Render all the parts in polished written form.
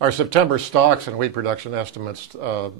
Our September stocks and wheat production estimates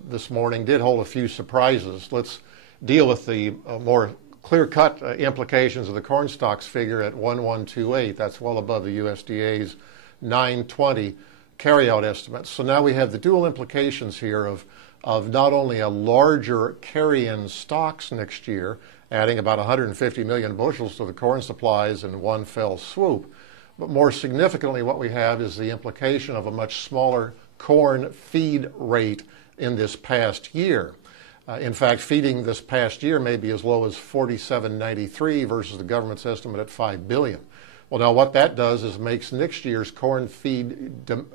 this morning did hold a few surprises. Let's deal with the more clear-cut implications of the corn stocks figure at 1128. That's well above the USDA's 920 carryout estimates. So now we have the dual implications here of not only a larger carry-in stocks next year, adding about 150 million bushels to the corn supplies in one fell swoop, but more significantly what we have is the implication of a much smaller corn feed rate in this past year. In fact, feeding this past year may be as low as 47.93 versus the government's estimate at 5 billion. Well, now what that does is makes next year's corn feed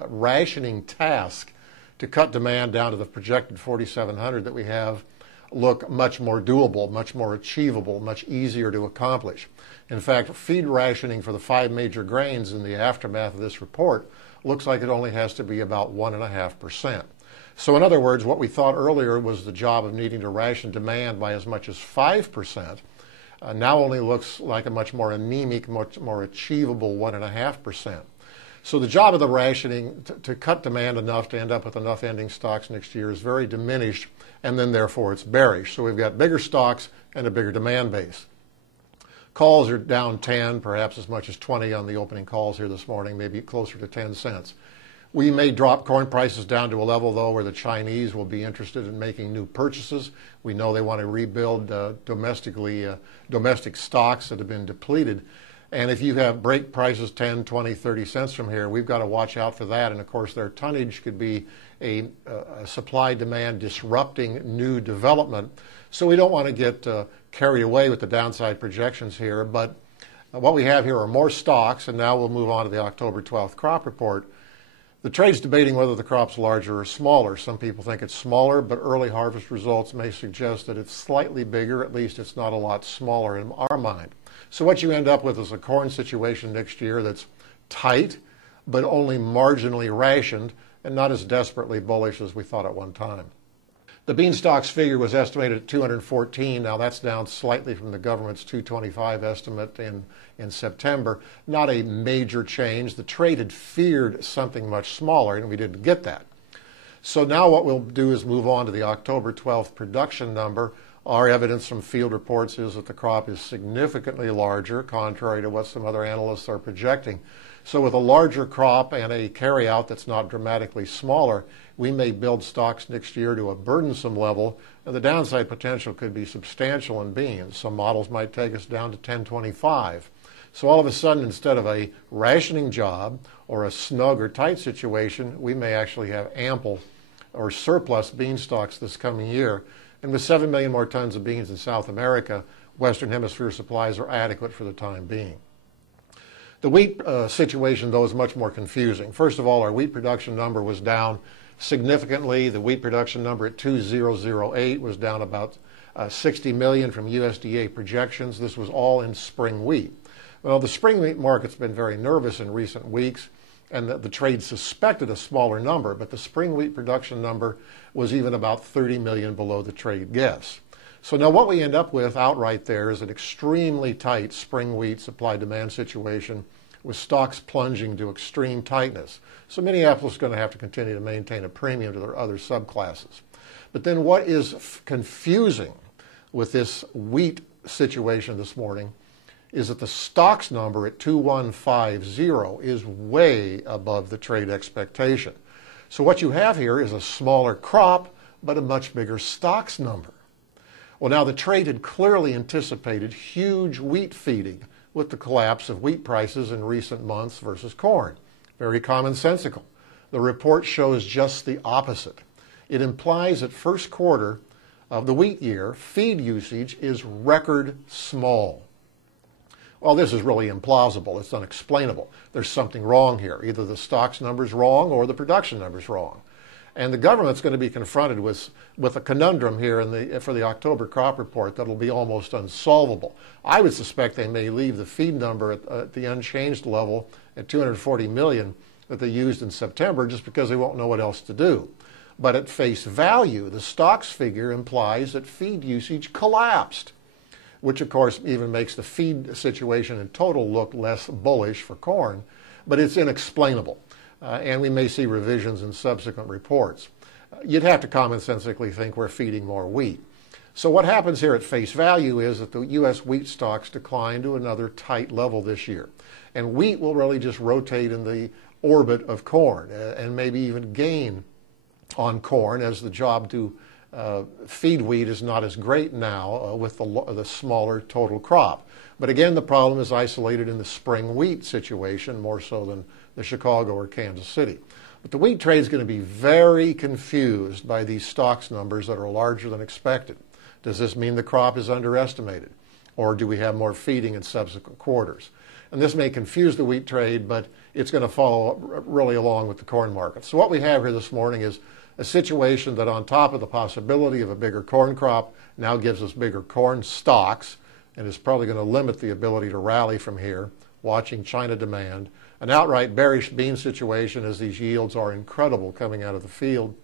rationing task to cut demand down to the projected 4,700 that we have look much more doable, much more achievable, much easier to accomplish. In fact, feed rationing for the 5 major grains in the aftermath of this report looks like it only has to be about 1.5%. So in other words, what we thought earlier was the job of needing to ration demand by as much as 5%, now only looks like a much more anemic, much more achievable 1.5%. So the job of the rationing to cut demand enough to end up with enough ending stocks next year is very diminished, and then therefore it's bearish. So we've got bigger stocks and a bigger demand base. Calls are down 10, perhaps as much as 20 on the opening calls here this morning, maybe closer to 10 cents. We may drop corn prices down to a level, though, where the Chinese will be interested in making new purchases. We know they want to rebuild domestic stocks that have been depleted. And if you have break prices 10, 20, 30 cents from here, we've got to watch out for that. And of course, their tonnage could be a supply-demand disrupting new development. So we don't want to get carried away with the downside projections here. But what we have here are more stocks, and now we'll move on to the October 12th crop report. The trade's debating whether the crop's larger or smaller. Some people think it's smaller, but early harvest results may suggest that it's slightly bigger. At least it's not a lot smaller in our mind. So what you end up with is a corn situation next year that's tight, but only marginally rationed, and not as desperately bullish as we thought at one time. The bean stocks figure was estimated at 214. Now that's down slightly from the government's 225 estimate in September. Not a major change. The trade had feared something much smaller, and we didn't get that. So now what we'll do is move on to the October 12th production number. Our evidence from field reports is that the crop is significantly larger, contrary to what some other analysts are projecting. So with a larger crop and a carryout that's not dramatically smaller, we may build stocks next year to a burdensome level, and the downside potential could be substantial in beans. Some models might take us down to 1025. So all of a sudden, instead of a rationing job or a snug or tight situation, we may actually have ample or surplus bean stocks this coming year. And with 7 million more tons of beans in South America, Western Hemisphere supplies are adequate for the time being. The wheat situation, though, is much more confusing. First of all, our wheat production number was down significantly. The wheat production number at 2008 was down about 60 million from USDA projections. This was all in spring wheat. Well, the spring wheat market's been very nervous in recent weeks, and the trade suspected a smaller number, but the spring wheat production number was even about 30 million below the trade guess. So now what we end up with outright there is an extremely tight spring wheat supply-demand situation with stocks plunging to extreme tightness. So Minneapolis is going to have to continue to maintain a premium to their other subclasses. But then what is confusing with this wheat situation this morning is that the stocks number at 2150 is way above the trade expectation. So what you have here is a smaller crop, but a much bigger stocks number. Well, now the trade had clearly anticipated huge wheat feeding with the collapse of wheat prices in recent months versus corn. Very commonsensical. The report shows just the opposite. It implies that first quarter of the wheat year, feed usage is record small. Well, this is really implausible. It's unexplainable. There's something wrong here. Either the stocks number's wrong or the production number's wrong. And the government's going to be confronted with a conundrum here for the October crop report that'll be almost unsolvable. I would suspect they may leave the feed number at the unchanged level at 240 million that they used in September just because they won't know what else to do. But at face value, the stocks figure implies that feed usage collapsed, which of course even makes the feed situation in total look less bullish for corn, but it's inexplainable. and we may see revisions in subsequent reports. You'd have to commonsensically think we're feeding more wheat. So what happens here at face value is that the U.S. wheat stocks decline to another tight level this year. And wheat will really just rotate in the orbit of corn and maybe even gain on corn, as the job to feed wheat is not as great now with the smaller total crop. But again, the problem is isolated in the spring wheat situation more so than the Chicago or Kansas City. But the wheat trade is going to be very confused by these stocks numbers that are larger than expected. Does this mean the crop is underestimated? Or do we have more feeding in subsequent quarters? And this may confuse the wheat trade, but it's going to follow really along with the corn market. So what we have here this morning is a situation that, on top of the possibility of a bigger corn crop, now gives us bigger corn stocks and is probably going to limit the ability to rally from here, watching China demand. An outright bearish bean situation as these yields are incredible coming out of the field.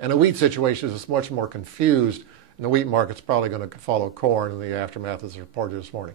And a wheat situation is much more confused, and the wheat market's probably going to follow corn in the aftermath as reported this morning.